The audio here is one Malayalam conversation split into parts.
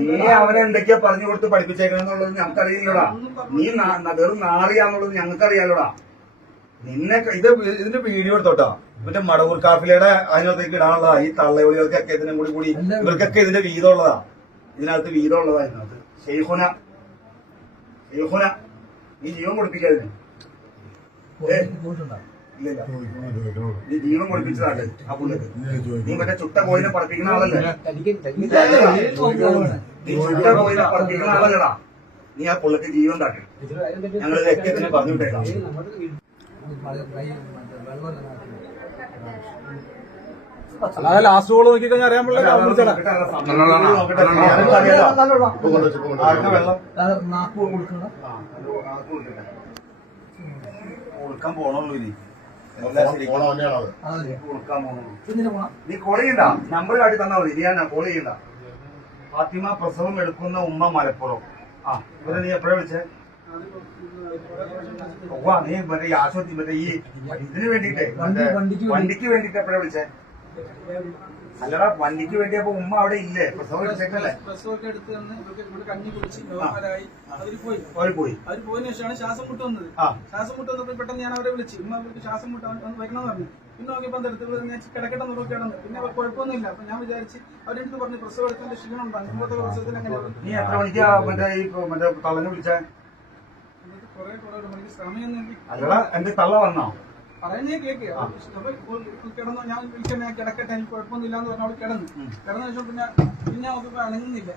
നീ അവനെ എന്തൊക്കെയാ പറഞ്ഞു കൊടുത്ത് പഠിപ്പിച്ചേക്കണെന്നുള്ളത് ഞങ്ങൾക്കറിയില്ലടാ. നീ വെറും നാറിയാന്നുള്ളത് ഞങ്ങൾക്കറിയാലോടാ. നിന്നെ ഇത് ഇതിന്റെ വീഡിയോ എടുത്തോട്ടോ. മറ്റേ മടവൂർ കാഫിലയുടെ അതിനകത്തേക്ക് ഇടാനുള്ളതാ ഈ തള്ളയൊളികൾക്കൊക്കെ ഇതിനും കൂടി കൂടി ഇവർക്കൊക്കെ ഇതിന്റെ വീതം ഉള്ളതാ ഇതിനകത്ത് വീതം ഉള്ളതാ ഇതിനകത്ത്. ഷെയ്ഹുന ഷെയ്ഹുന നീ ജീവൻ കൊടുപ്പിക്കാതിന് ഇല്ലില്ല നീ ജീവൻ കൊടുപ്പിച്ചതാണ് ആ പുള്ളിക്ക്. നീ മറ്റേ ചുട്ട കോയിനെ ആളല്ലേ? നീ ചുട്ട കോയിനെ ആളല്ലടാ. നീ ആ പുള്ളിക്ക് ജീവൻ ഞങ്ങൾ ലക്ഷ്യത്തിന് അല്ലാതെ ലാസ്റ്റ് ഗോൾ നോക്കി കഴിഞ്ഞാൽ അറിയാൻ പറ്റില്ല. കൊടുക്കാൻ പോണുള്ളൂ ഇനി. നീ കോൾ ചെയ്യണ്ട. നമ്പർ കാട്ടി തന്നാ മതി. നീ ഞാൻ കോൾ ചെയ്യണ്ട. ഫാത്തിമ പ്രസവം എടുക്കുന്ന ഉമ്മ മലപ്പുറം. ആ ഇവരെ നീ എപ്പോഴാ വിളിച്ചേ? ഓ നീ മറ്റേ ഈ ആശുപത്രി മറ്റേ ഈ ഇതിന് വേണ്ടിട്ടേ വണ്ടിക്ക് വേണ്ടി. വണ്ടിക്ക് വേണ്ടിട്ട് എപ്പോഴാ വിളിച്ചേ? അല്ലടാ വണ്ടിക്ക് വേണ്ടി അപ്പൊ ഉമ്മ അവിടെ ഇല്ലേ? പ്രസവം എടുത്തേക്കല്ലേ? പ്രസവമൊക്കെ എടുത്ത് തന്ന് ഇവിടെ കഞ്ഞി കുടിച്ച് നോർമലായി അവർ പോയി. അവർ പോയി. അവർ പോയതിനു ശേഷമാണ് ശ്വാസം മുട്ട് വന്നത്. ശ്വാസം മുട്ട് വന്നപ്പോൾ പെട്ടെന്ന് ഞാൻ അവരെ വിളിച്ചു ഉമ്മ അവർക്ക് ശ്വാസം മുട്ട് വന്ന് വരണമെന്ന് പറഞ്ഞു. പിന്നെ നോക്കിയപ്പോൾ എന്തെടുത്ത് ഞാൻ കിടക്കട്ടെ നോക്കിയാണെന്ന് പിന്നെ അവർ കുഴപ്പമൊന്നുമില്ല. അപ്പൊ ഞാൻ വിചാരിച്ച് അവരെടുത്ത് പറഞ്ഞു പ്രസവം എടുത്തതിന്റെ ക്ഷീണം ഉണ്ടാകും പ്രസവത്തിന് അങ്ങനെ നീ എത്ര മണിക്കാ മറ്റേ ഈ മറ്റേ തള്ളനെ വിളിച്ചേ? കുറെ കുറെ മണിക്ക് സമയം എന്റെ തള്ള വന്നോ? പറയാൻ കേക്ക്. കിടന്നു. ഞാൻ വിളിക്കാൻ ഞാൻ കിടക്കട്ടെ എനിക്ക് കുഴപ്പമൊന്നുമില്ല എന്ന് പറഞ്ഞ അവൾ കിടന്നു. കിടന്നു ശേഷം പിന്നെ പിന്നെ അവൾക്ക് അണങ്ങുന്നില്ല.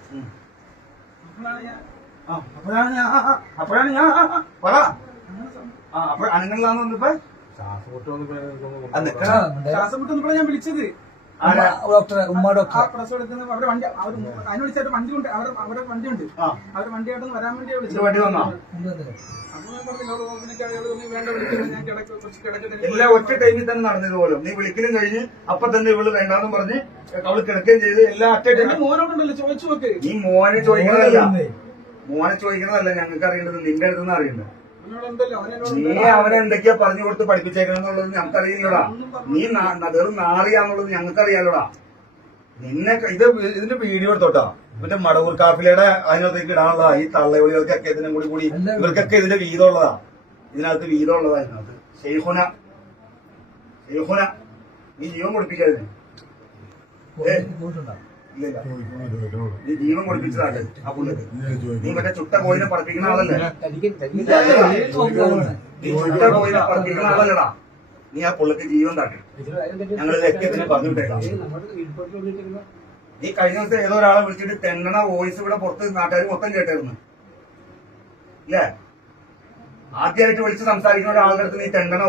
അപ്പോഴാണ് ഞാൻ അപ്പോഴാണ് ഞാൻ അപ്പോഴാണ് ഞാൻ ആ, ആ, പറ. ആ അപ്പൊ അനങ്ങളിലാന്ന് വന്നപ്പോ ആ, നിക്കടാ. ശ്വാസം മുട്ട് ഞാൻ വിളിച്ചത്? ഡോക്ടറെ ഉമ്മ അവരുടെ വണ്ടി അവർ അതിന് വിളിച്ചായിട്ട് വണ്ടി ഉണ്ട് അവരുടെ അവരുടെ വണ്ടി ഉണ്ട്. അവരുടെ വരാൻ വേണ്ടി വന്നോ? അപ്പൊ ഞാൻ പറഞ്ഞു "ഇവൾ ഓപ്പണിക്ക് അയാൾ വേണ്ട വിളിക്കുന്നത് ഞാൻ കിടക്ക കുറച്ച് കിടക്കട്ടെ എല്ലാം ഒറ്റ ടൈമിൽ തന്നെ നടന്നത് പോലും നീ വിളിക്കലും കഴിഞ്ഞ് അപ്പൊ തന്നെ ഇവൾ വേണ്ടാന്ന് പറഞ്ഞ് അവൾ കിടക്കുകയും ചെയ്ത് എല്ലാം ഒറ്റ ടൈമിൽ മോനോടുണ്ടല്ലോ ചോദിച്ചു നോക്ക്. നീ മോനെ ചോദിക്കുന്നതല്ല മോനെ ചോദിക്കുന്നതല്ല ഞങ്ങൾക്ക് അറിയേണ്ടത് നിന്റെ അടുത്തുനിന്ന് അറിയേണ്ടത്? അവനോട് നീ അവനെ എന്തൊക്കെയാ പറഞ്ഞു കൊടുത്ത് പഠിപ്പിച്ചേക്കണെന്നുള്ളത് ഞങ്ങൾക്കറിയില്ലടാ. നീ വെറും നാറിയാന്നുള്ളത് ഞങ്ങൾക്കറിയാലോടാ. നിന്നെ ഇത് ഇതിന്റെ വീഡിയോ എടുത്തോട്ടാ. മറ്റേ മടവൂർ കാഫിലയുടെ അതിനകത്തേക്ക് ഇടാനുള്ളതാ ഈ തള്ളയോളികൾക്കൊക്കെ ഇതിനും കൂടി കൂടി ഇവർക്കൊക്കെ ഇതിന്റെ വീതമുള്ളതാ. ഇതിനകത്ത് വീതമുള്ളതാ ഇതിനകത്ത്. ഷെയ്ഖുന. ഷെയ്ഖുന നീ ജീവൻ പോയിട്ടുണ്ടോ? ഇല്ലില്ല നീ ജീവൻ കൊടുപ്പിച്ചതാണ് ആ പുള്ളിക്ക് നീ മറ്റേ ചുട്ട കോയിനെ പറപ്പിക്കുന്ന ആളല്ലേ നീ ചുട്ട കോയിനെ പറപ്പിക്കുന്ന ആളല്ലടാ നീ ആ പുള്ളിക്ക് ജീവൻ തട്ടി ഞങ്ങൾ ലക്ഷ്യത്തിന് പറഞ്ഞു വിട്ടേക്കാം നീ കഴിഞ്ഞ ദിവസം ഏതോ ഒരാളെ വിളിച്ചിട്ട് തെണ്ണണ വോയിസ് ഇവിടെ പുറത്ത് നാട്ടുകാർ മൊത്തം കേട്ടായിരുന്നു ഇല്ലേ ആദ്യമായിട്ട് വിളിച്ച് സംസാരിക്കുന്ന ഒരാളുടെ അടുത്ത് നീ തെണ്ണണ